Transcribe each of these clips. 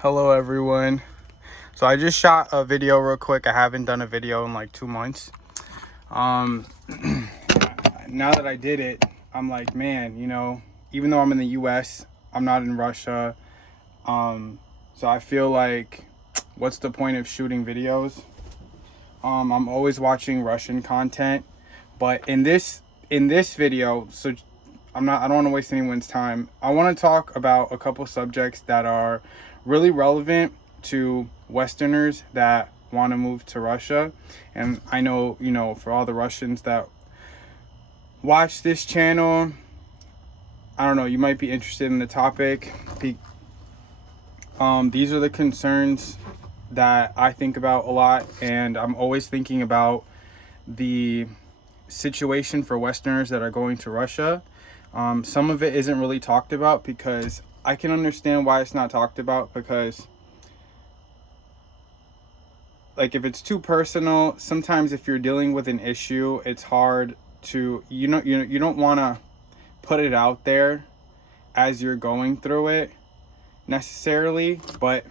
Hello everyone. So I just shot a video real quick. I haven't done a video in like 2 months. Now that I did it, I'm like, man, even though I'm in the US, I'm not in Russia. So I feel like, what's the point of shooting videos? I'm always watching Russian content, but in this video, so I don't want to waste anyone's time. I want to talk about a couple subjects that are really relevant to Westerners that want to move to Russia. And I know, for all the Russians that watch this channel, I don't know, you might be interested in the topic. These are the concerns that I think about a lot, and I'm always thinking about the situation for Westerners that are going to Russia. Some of it isn't really talked about because I can understand why it's not talked about, because like if it's too personal, sometimes if you're dealing with an issue, it's hard to, you don't want to put it out there as you're going through it necessarily, but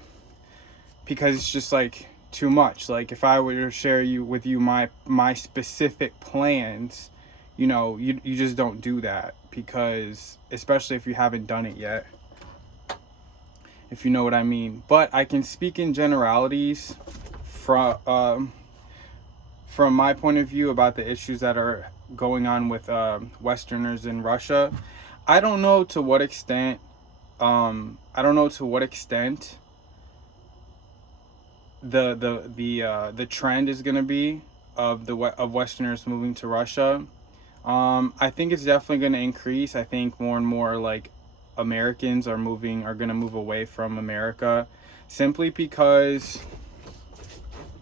because it's just like too much. Like if I were to share with you my specific plans, you just don't do that, because especially if you haven't done it yet, if you know what I mean. But I can speak in generalities from my point of view about the issues that are going on with Westerners in Russia. I don't know to what extent the trend is going to be of Westerners moving to Russia. I think it's definitely going to increase. I think more and more like Americans are going to move away from America, simply because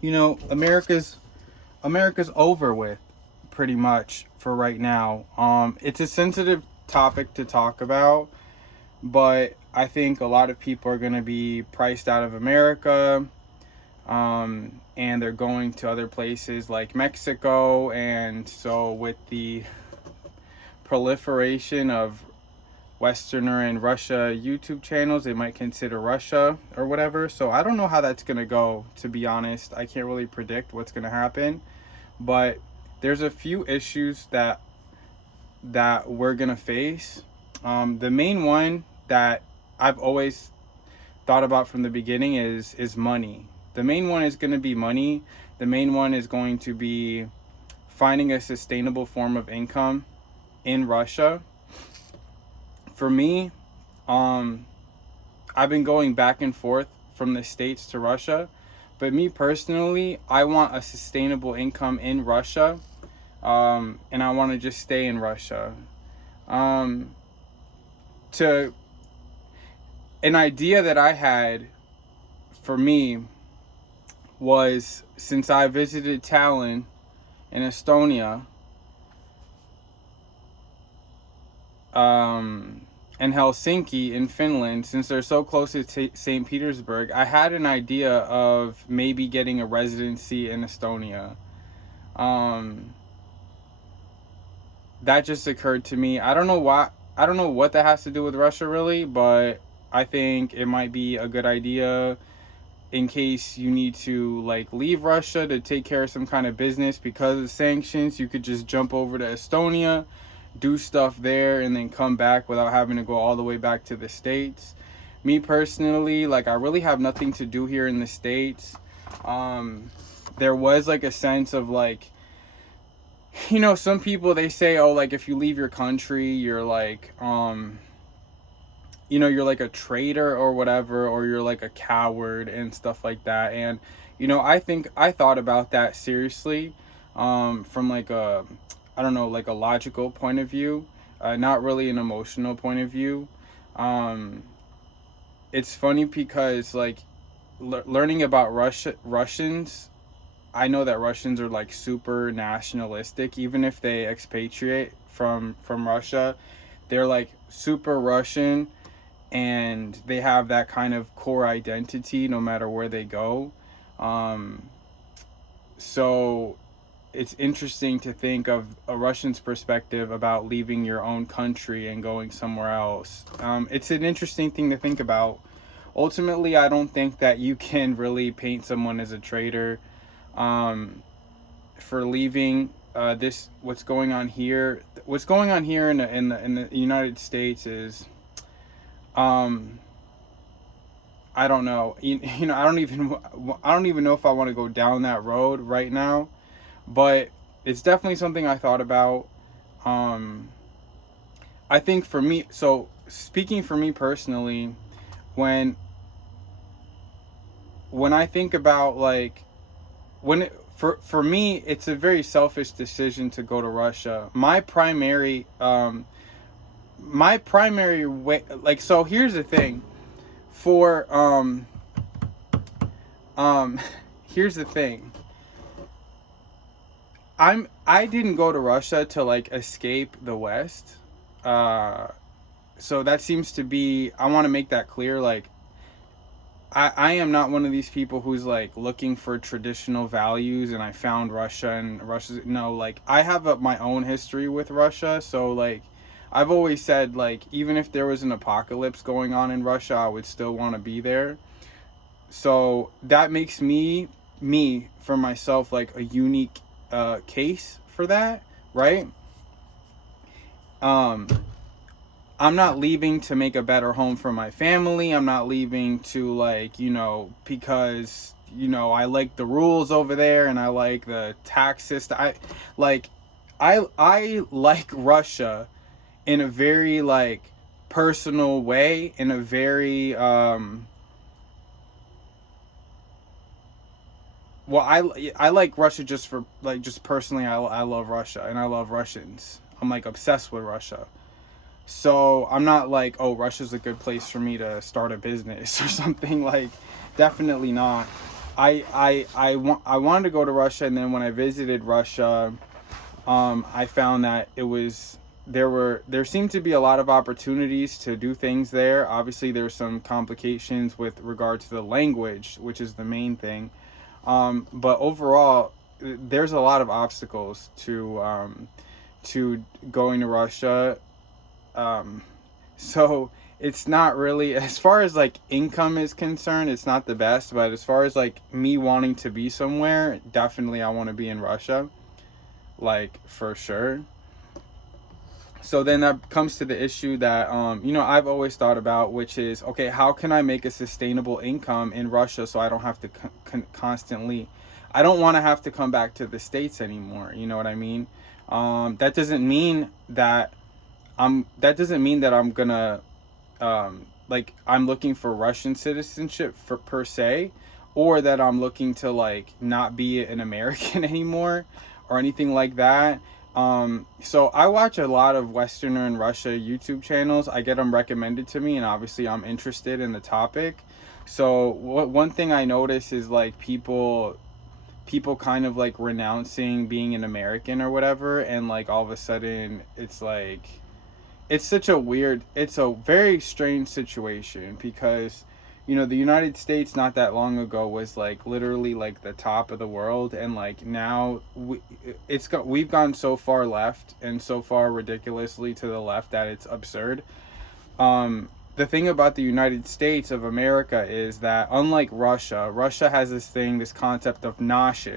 America's over with pretty much for right now. It's a sensitive topic to talk about, but I think a lot of people are going to be priced out of America, and they're going to other places like Mexico. And so with the proliferation of Westerner and Russia YouTube channels, they might consider Russia or whatever. So I don't know how that's going to go, to be honest. I can't really predict what's going to happen, but there's a few issues that we're going to face. The main one that I've always thought about from the beginning is money. The main one is going to be money. The main one is going to be finding a sustainable form of income in Russia. For me, I've been going back and forth from the States to Russia, but me personally, I want a sustainable income in Russia, and I want to just stay in Russia. To an idea that I had for me was, since I visited Tallinn in Estonia, and Helsinki in Finland, since they're so close to St. Petersburg, I had an idea of maybe getting a residency in Estonia. That just occurred to me. I don't know what that has to do with Russia really, but I think it might be a good idea in case you need to like leave Russia to take care of some kind of business because of sanctions. You could just jump over to Estonia, do stuff there, and then come back without having to go all the way back to the States. Me personally, like, I really have nothing to do here in the States. There was like a sense of like, some people, they say, oh, like if you leave your country, you're like, you're like a traitor or whatever, or you're like a coward and stuff like that. And, I think I thought about that seriously, from like I don't know, like a logical point of view, not really an emotional point of view. It's funny because like learning about Russians, I know that Russians are like super nationalistic. Even if they expatriate from Russia, they're like super Russian, and they have that kind of core identity no matter where they go. So it's interesting to think of a Russian's perspective about leaving your own country and going somewhere else. It's an interesting thing to think about. ultimately, I don't think that you can really paint someone as a traitor for leaving. This what's going on here. What's going on here in the United States is, I don't know. I don't even know if I want to go down that road right now, but it's definitely something I thought about. I think for me, so speaking for me personally, when I think about like for me, it's a very selfish decision to go to Russia. My primary way, like, so here's the thing. For here's the thing. I didn't go to Russia to like escape the West. So that seems to be, I want to make that clear. Like, I am not one of these people who's like looking for traditional values and I found Russia and Russia's, no, like I have my own history with Russia. So like, I've always said, like, even if there was an apocalypse going on in Russia, I would still want to be there. So that makes me for myself, like a unique case for that, right? I'm not leaving to make a better home for my family. I'm not leaving to like, because, I like the rules over there and I like the tax system. I like Russia in a very like personal way, in a very well, I like Russia just for like, just personally, I love Russia and I love Russians. I'm like obsessed with Russia. So I'm not like, oh, Russia's a good place for me to start a business or something. Like, definitely not. I wanted to go to Russia, and then when I visited Russia, I found that there seemed to be a lot of opportunities to do things there. Obviously, there's some complications with regard to the language, which is the main thing. But overall, there's a lot of obstacles to going to Russia. So it's not really, as far as like income is concerned, it's not the best, but as far as like me wanting to be somewhere, definitely I want to be in Russia, like for sure. So then that comes to the issue that I've always thought about, which is, okay, how can I make a sustainable income in Russia so I don't have to constantly, I don't want to have to come back to the States anymore, you know what I mean? That doesn't mean that I'm gonna like I'm looking for Russian citizenship for per se, or that I'm looking to like not be an American anymore or anything like that. So I watch a lot of Westerner and Russia YouTube channels. I get them recommended to me, and obviously I'm interested in the topic. So one thing I notice is like people kind of like renouncing being an American or whatever, and like all of a sudden it's like, it's a very strange situation, because the United States not that long ago was like literally like the top of the world, and like now we've gone so far left and so far ridiculously to the left that it's absurd. The thing about the United States of America is that, unlike Russia has this concept of nashe,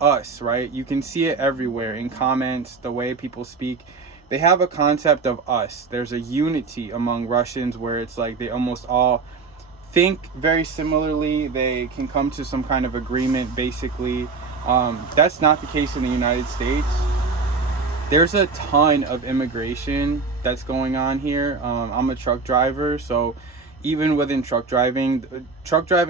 us, right? You can see it everywhere in comments, the way people speak. They have a concept of us. There's a unity among Russians where it's like they almost all think very similarly. They can come to some kind of agreement, basically. That's not the case in the United States. There's a ton of immigration that's going on here. I'm a truck driver, so even within truck driving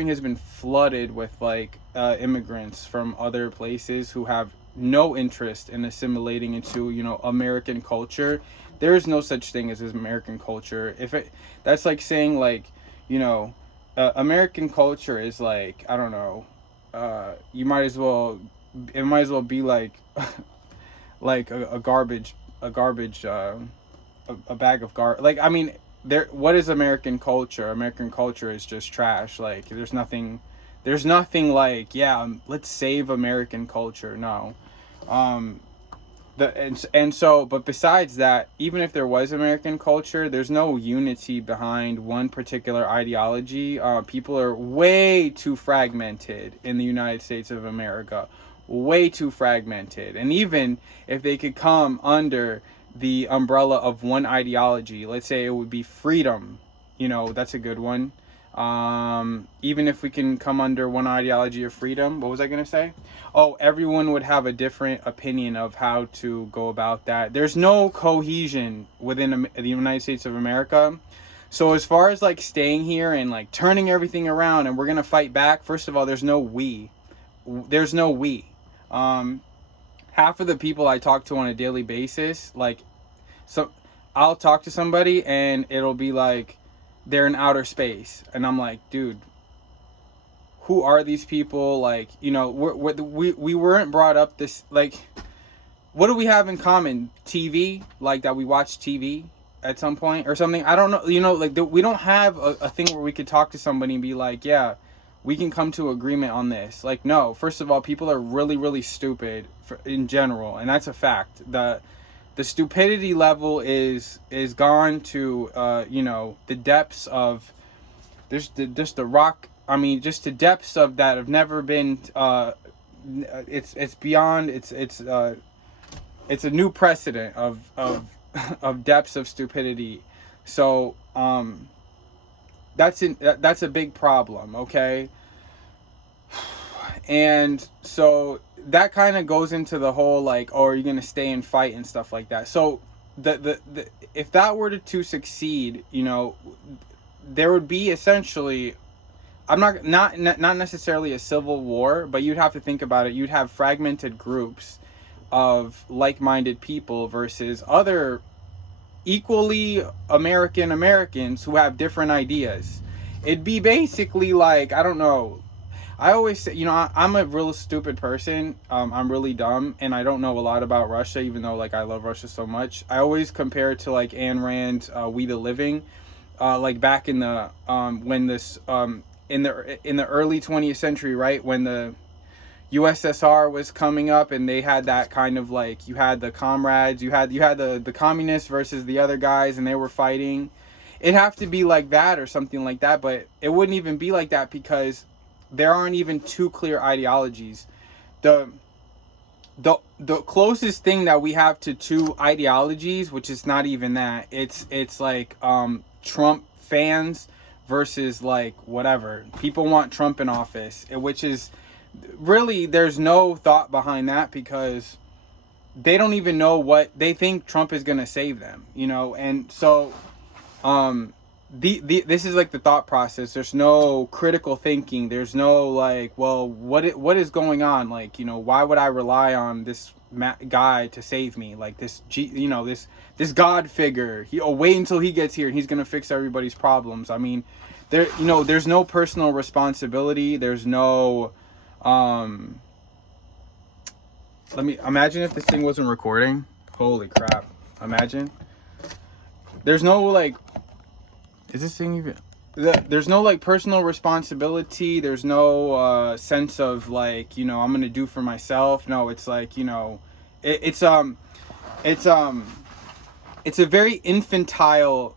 has been flooded with like immigrants from other places who have no interest in assimilating into American culture. There is no such thing as American culture. That's like saying like American culture is like, I don't know, it might as well be like like a bag of garbage. Like, I mean, what is American culture? American culture is just trash. Like, there's nothing like, yeah, let's save American culture. No. But besides that, even if there was American culture, there's no unity behind one particular ideology. People are way too fragmented in the United States of America, way too fragmented. And even if they could come under the umbrella of one ideology, let's say it would be freedom, that's a good one. Even if we can come under one ideology of freedom, what was I going to say? Oh, everyone would have a different opinion of how to go about that. There's no cohesion within the United States of America. So as far as like staying here and like turning everything around and we're going to fight back, first of all, there's no we. There's no we. Half of the people I talk to on a daily basis, like, so I'll talk to somebody and it'll be like, they're in outer space, and I'm like, dude, who are these people? Like, we weren't brought up this, like, what do we have in common? TV, like that we watch TV at some point or something. I don't know, like we don't have a thing where we could talk to somebody and be like, yeah, we can come to agreement on this. Like, no, first of all, people are really, really stupid in general, and that's a fact. The stupidity level is gone to the depths of just the rock. I mean, just the depths of that have never been. It's beyond. It's a new precedent of of depths of stupidity. So that's a big problem. Okay, and so that kind of goes into the whole like, oh, are you gonna stay and fight and stuff like that. So the if that were to succeed, there would be essentially, I'm not necessarily a civil war, but you'd have to think about it. You'd have fragmented groups of like-minded people versus other equally Americans who have different ideas. It'd be basically like, I don't know. I always say, I'm a real stupid person. I'm really dumb, and I don't know a lot about Russia, even though like I love Russia so much. I always compare it to like Ayn Rand's We the Living, like back in the when this in the early 20th century, right, when the USSR was coming up, and they had that kind of like, you had the comrades, you had the communists versus the other guys, and they were fighting. It'd have to be like that or something like that, but it wouldn't even be like that because there aren't even two clear ideologies. The closest thing that we have to two ideologies, which is not even that, it's like Trump fans versus like whatever. People want Trump in office, which is really, there's no thought behind that because they don't even know what they think Trump is going to save them, and so this is like the thought process. There's no critical thinking. There's no like, well, what is going on? Like, why would I rely on this guy to save me? Like this this God figure. Wait until he gets here and he's gonna fix everybody's problems. I mean, there's no personal responsibility. There's no let me imagine if this thing wasn't recording. Holy crap! Imagine. There's no like. Is this thing even? There's no like personal responsibility. There's no sense of like, I'm gonna do for myself. No, it's like, it's a very infantile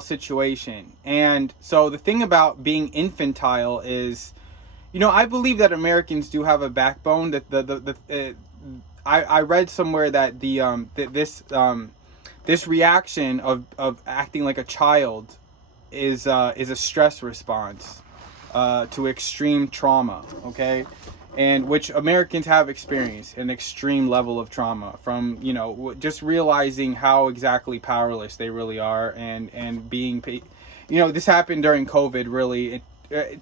situation. And so the thing about being infantile is, I believe that Americans do have a backbone. That I read somewhere that this reaction of acting like a child is a stress response to extreme trauma, okay? And which Americans have experienced an extreme level of trauma from, just realizing how exactly powerless they really are, and being, this happened during COVID, really,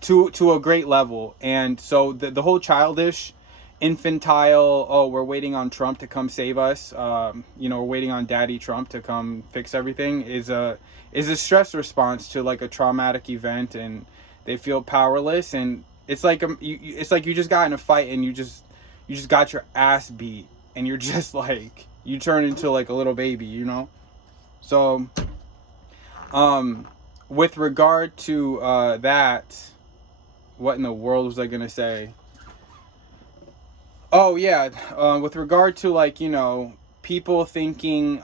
to a great level. And so the whole childish, infantile, oh, we're waiting on Trump to come save us, we're waiting on Daddy Trump to come fix everything, is a stress response to like a traumatic event, and they feel powerless. And it's like you just got in a fight and you just got your ass beat, and you're just like, you turn into like a little baby, So with regard to that, what in the world was I gonna say? Oh yeah, with regard to like, people thinking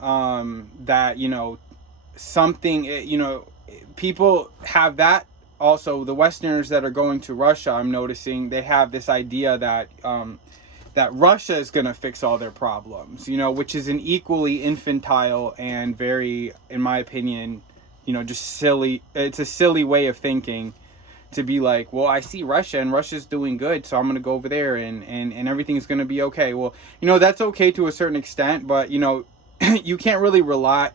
that, something, people have that. Also, the Westerners that are going to Russia, I'm noticing they have this idea that that Russia is going to fix all their problems, which is an equally infantile and very, in my opinion, just silly. It's a silly way of thinking, to be like, well, I see Russia and Russia's doing good, so I'm going to go over there and everything's going to be okay. Well, that's okay to a certain extent, but, you can't really rely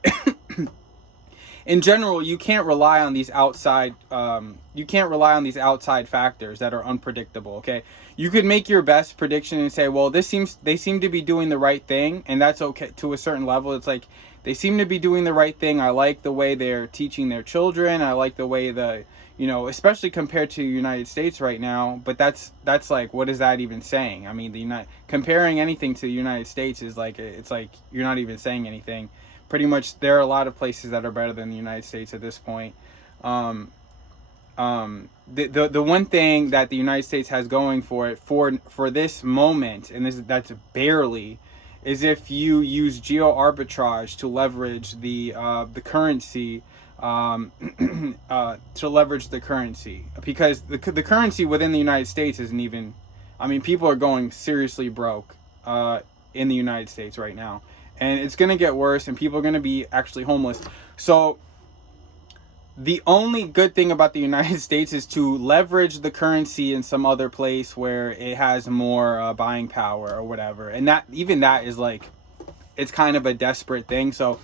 in general. You can't rely on these outside factors that are unpredictable. Okay, you could make your best prediction and say, well, they seem to be doing the right thing, and that's okay to a certain level. It's like they seem to be doing the right thing. I like the way they're teaching their children. I like the way especially compared to the United States right now. But that's like, what is that even saying? I mean, comparing anything to the United States is like, it's like you're not even saying anything. Pretty much, there are a lot of places that are better than the United States at this point. The one thing that the United States has going for it for this moment, and that's barely, is if you use geo arbitrage to leverage the currency, to leverage the currency, because the currency within the United States isn't even. I mean, people are going seriously broke in the United States right now, and it's going to get worse, and people are going to be actually homeless. So the only good thing about the United States is to leverage the currency in some other place where it has more buying power or whatever. And that is like, it's kind of a desperate thing. So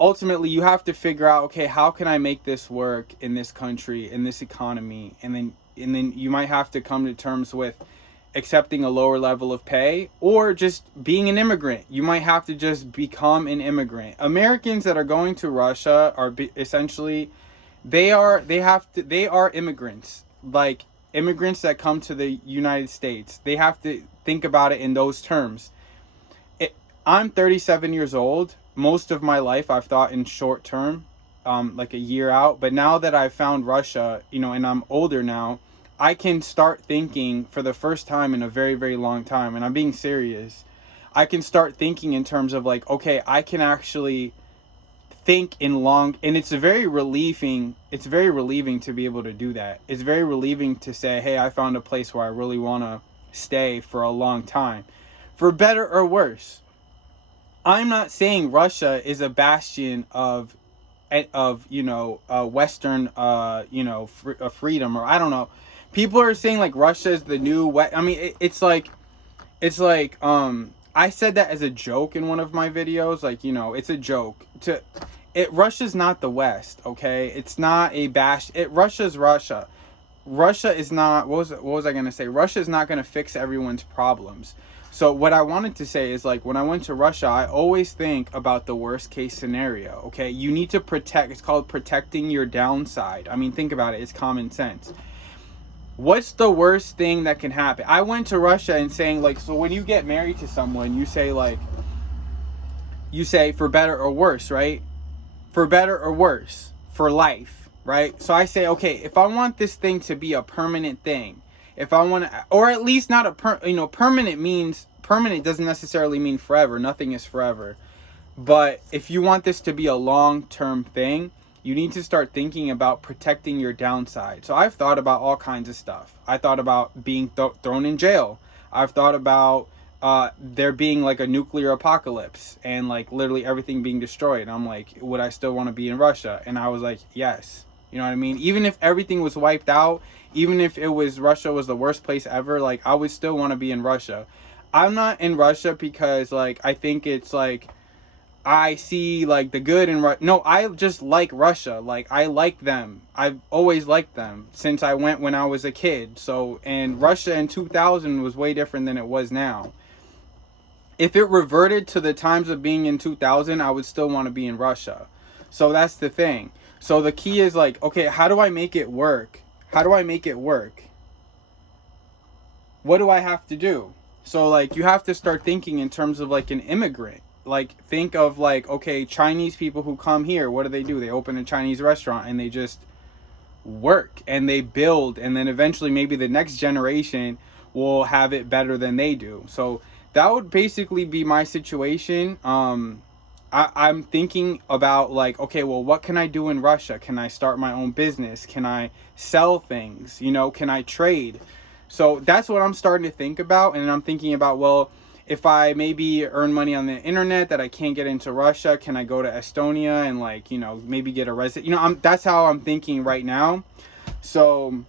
ultimately you have to figure out, okay, how can I make this work in this country, in this economy? And then you might have to come to terms with accepting a lower level of pay, or just being an immigrant. You might have to just become an immigrant. Americans that are going to Russia are essentially, they are immigrants, like immigrants that come to the United States. They have to think about it in those terms. I'm 37 years old. Most of my life I've thought in short term, like a year out. But now that I've found Russia, and I'm older now, I can start thinking for the first time in a very, very long time, and I'm being serious. I can start thinking in terms of like, okay, I can actually think in long, and it's very relieving to be able to do that. It's very relieving to say, hey, I found a place where I really want to stay for a long time, for better or worse. I'm not saying Russia is a bastion of Western freedom, or I don't know. People are saying like Russia is the new I mean, it's like I said that as a joke in one of my videos. Like, it's a joke. Russia's not the West, okay? It's not a Russia's Russia. Russia is not, what was I going to say? Russia is not going to fix everyone's problems. So what I wanted to say is, like, when I went to Russia, I always think about the worst case scenario, okay? You need to protect. It's called protecting your downside. I mean, think about it. It's common sense. What's the worst thing that can happen? I went to Russia and saying, like, so when you get married to someone, you say for better or worse, right? For better or worse, for life, right? So I say, okay, if I want this thing to be a permanent thing, if I want to, or at least not permanent doesn't necessarily mean forever. Nothing is forever. But if you want this to be a long-term thing, you need to start thinking about protecting your downside. So I've thought about all kinds of stuff. I thought about being thrown in jail. I've thought about there being like a nuclear apocalypse and like literally everything being destroyed. And I'm like, would I still want to be in Russia? And I was like, yes. You know what I mean? Even if everything was wiped out, even if Russia was the worst place ever, like I would still want to be in Russia. I'm not in Russia because like I think it's like I see like the good in Russia. No, I just like Russia. Like I like them. I've always liked them since I went when I was a kid. So, and Russia in 2000 was way different than it was now. If it reverted to the times of being in 2000, I would still want to be in Russia. So that's the thing. So the key is like, okay, how do I make it work? How do I make it work? What do I have to do? So like you have to start thinking in terms of like an immigrant. Like think of like, okay, Chinese people who come here, what do? They open a Chinese restaurant and they just work and they build, and then eventually maybe the next generation will have it better than they do. So that would basically be my situation. I'm thinking about like, okay, well, what can I do in Russia? Can I start my own business? Can I sell things? You know, can I trade? So that's what I'm starting to think about. And I'm thinking about, well, if I maybe earn money on the internet that I can't get into Russia, can I go to Estonia and like, you know, maybe get a resident? You know, that's how I'm thinking right now. So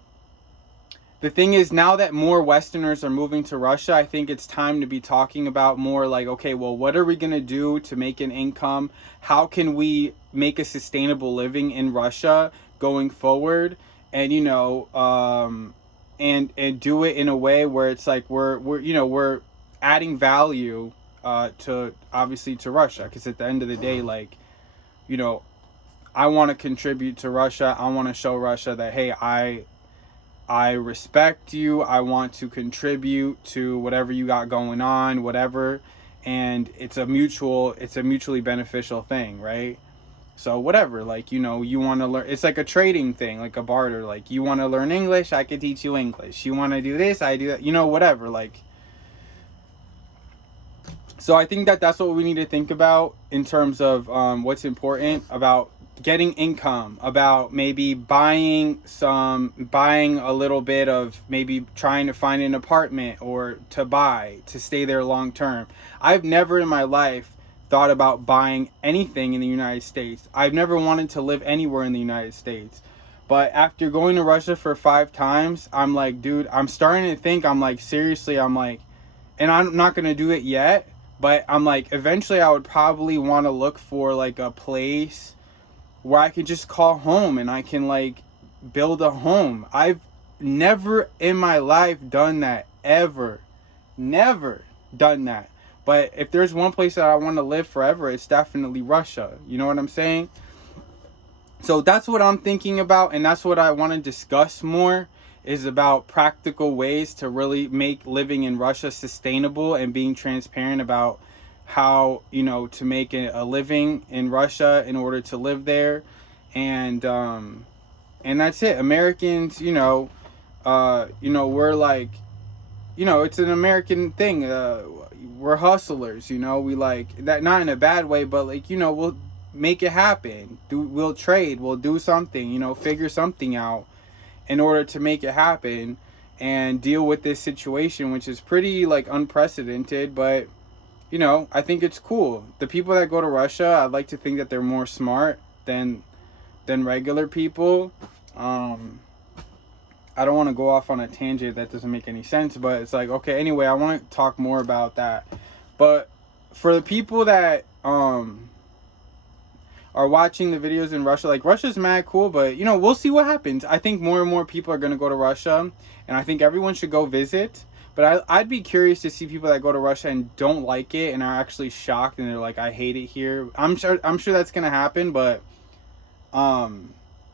the thing is, now that more Westerners are moving to Russia, I think it's time to be talking about more like, okay, well, what are we going to do to make an income? How can we make a sustainable living in Russia going forward? And, you know, and do it in a way where it's like we're adding value to obviously to Russia. Because at the end of the day, like, you know, I want to contribute to Russia. I want to show Russia that, hey, I respect you. I want to contribute to whatever you got going on, whatever. And it's a mutually beneficial thing, right? So whatever, like, you know, you want to learn, it's like a trading thing, like a barter. Like, you want to learn English, I could teach you English. You want to do this, I do that, you know, whatever. Like, so I think that that's what we need to think about in terms of what's important about getting income, about maybe buying a little bit of, maybe trying to find an apartment or to stay there long term. I've never in my life thought about buying anything in the United States. I've never wanted to live anywhere in the United States. But after going to Russia for 5 times, I'm like, dude, I'm starting to think, I'm like, seriously, I'm like, and I'm not going to do it yet, but I'm like, eventually I would probably want to look for like a place where I can just call home and I can like build a home. I've never in my life done that, ever. Never done that. But if there's one place that I want to live forever, it's definitely Russia. You know what I'm saying? So that's what I'm thinking about, and that's what I want to discuss more, is about practical ways to really make living in Russia sustainable, and being transparent about how, you know, to make a living in Russia in order to live there. And that's it. Americans, we're like, it's an American thing. We're hustlers, we like that, not in a bad way, but like, we'll make it happen. We'll trade, we'll do something, figure something out in order to make it happen and deal with this situation, which is pretty like unprecedented. But I think it's cool. The people that go to Russia, I'd like to think that they're more smart than regular people. I don't want to go off on a tangent that doesn't make any sense, but it's like, okay, anyway, I want to talk more about that. But for the people that are watching the videos in Russia, like, Russia's mad cool, but we'll see what happens. I think more and more people are going to go to Russia, and I think everyone should go visit. But I'd be curious to see people that go to Russia and don't like it and are actually shocked and they're like, I hate it here. I'm sure that's going to happen, but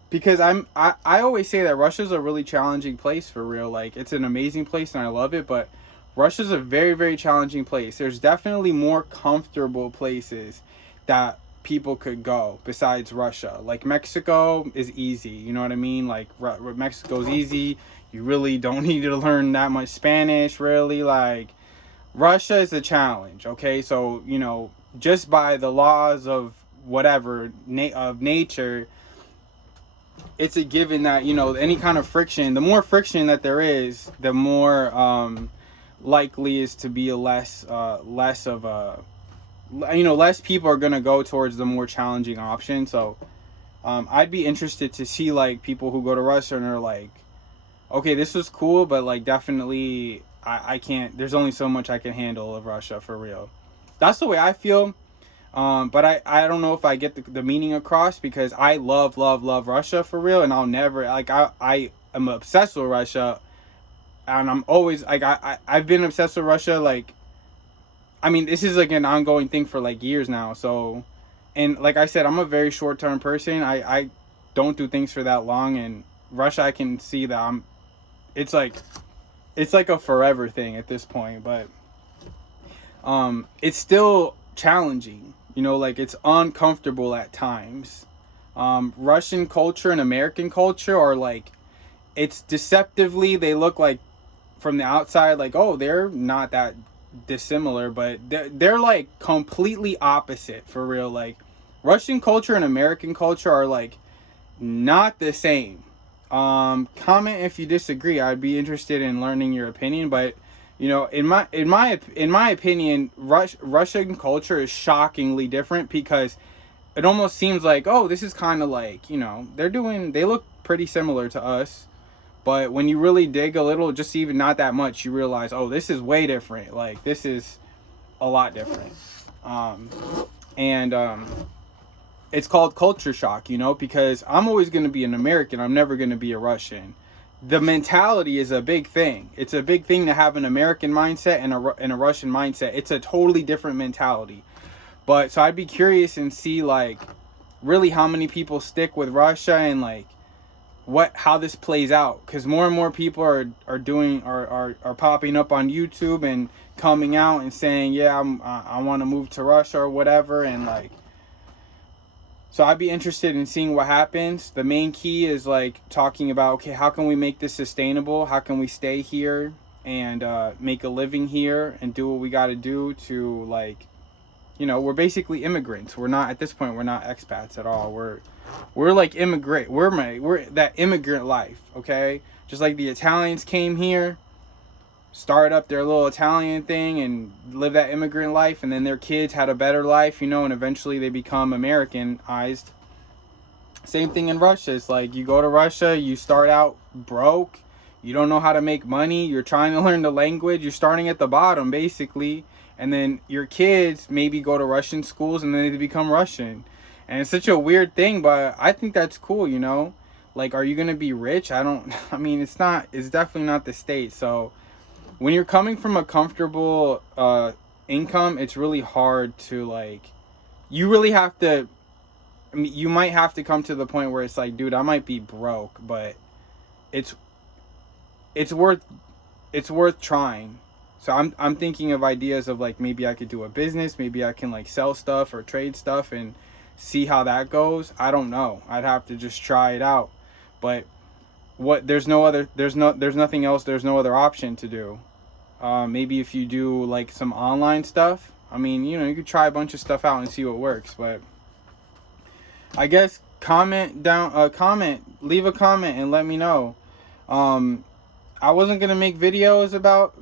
because I always say that Russia's a really challenging place for real. Like, it's an amazing place and I love it, but Russia's a very, very challenging place. There's definitely more comfortable places that people could go besides Russia. Like, Mexico is easy, you know what I mean? Like, Mexico's easy. You really don't need to learn that much Spanish, really. Like, Russia is a challenge, okay? So, just by the laws of whatever, of nature, it's a given that, any kind of friction, the more friction that there is, the more likely is to be less people are going to go towards the more challenging option. So I'd be interested to see, like, people who go to Russia and are like, okay, this was cool, but like, definitely I can't, there's only so much I can handle of Russia for real. That's the way I feel. But I don't know if I get the meaning across, because I love Russia for real, and I'll never, like, I am obsessed with Russia, and I'm always like, I've been obsessed with Russia, like, I mean, this is like an ongoing thing for like years now. So, and like I said, I'm a very short-term person. I don't do things for that long, and Russia, I can see that it's like a forever thing at this point. But it's still challenging, like, it's uncomfortable at times. Russian culture and American culture are like, it's deceptively, they look like from the outside, like, oh, they're not that dissimilar, but they're like completely opposite for real. Like, Russian culture and American culture are like not the same. Comment if you disagree. I'd be interested in learning your opinion, but you know, in my opinion, Russian culture is shockingly different, because it almost seems like, oh, this is kind of like, you know, they look pretty similar to us. But when you really dig a little, just even not that much, you realize, oh, this is way different. Like, this is a lot different. And it's called culture shock, you know, because I'm always going to be an American. I'm never going to be a Russian. The mentality is a big thing. It's a big thing to have an American mindset and a Russian mindset. It's a totally different mentality. But so I'd be curious and see, like, really how many people stick with Russia, and like how this plays out, because more and more people are popping up on YouTube and coming out and saying, yeah, I want to move to Russia or whatever. And like, so I'd be interested in seeing what happens. The main key is like talking about, okay, how can we make this sustainable? How can we stay here and make a living here and do what we got to do to, like, you know, we're basically immigrants. We're not, at this point, we're not expats at all. We're like immigrant. We're that immigrant life, okay? Just like the Italians came here, started up their little Italian thing and live that immigrant life, and then their kids had a better life, you know, and eventually they become Americanized. Same thing in Russia. It's like, you go to Russia, you start out broke, you don't know how to make money, you're trying to learn the language, you're starting at the bottom basically. And then your kids maybe go to Russian schools and then they become Russian. And it's such a weird thing, but I think that's cool, you know? Like, are you going to be rich? I mean, it's definitely not the state. So when you're coming from a comfortable income, it's really hard to, like, you really have to, I mean, you might have to come to the point where it's like, dude, I might be broke, but it's worth trying. So I'm thinking of ideas of, like, maybe I could do a business, maybe I can like sell stuff or trade stuff and see how that goes. I don't know. I'd have to just try it out. But there's nothing else, there's no other option to do. Maybe if you do like some online stuff, I mean, you know, you could try a bunch of stuff out and see what works. But I guess leave a comment and let me know. I wasn't going to make videos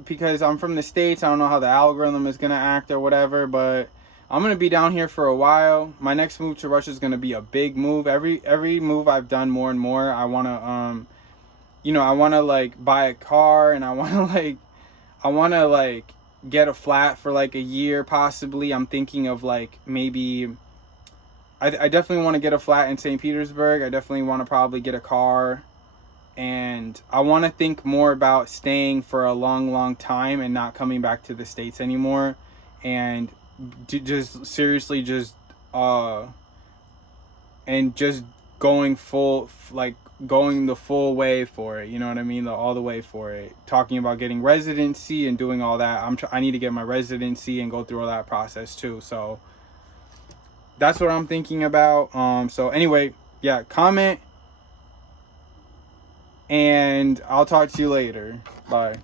because I'm from the States. I don't know how the algorithm is going to act or whatever, but I'm going to be down here for a while. My next move to Russia is going to be a big move. Every move I've done more and more, I want to, you know, I want to like buy a car, and I want to like get a flat for like a year possibly. I'm thinking of like maybe, I definitely want to get a flat in St. Petersburg. I definitely want to probably get a car. And I want to think more about staying for a long, long time and not coming back to the States anymore. And just seriously and just going going the full way for it. You know what I mean? All the way for it. Talking about getting residency and doing all that. I need to get my residency and go through all that process too. So that's what I'm thinking about. So anyway, yeah, comment. And I'll talk to you later. Bye.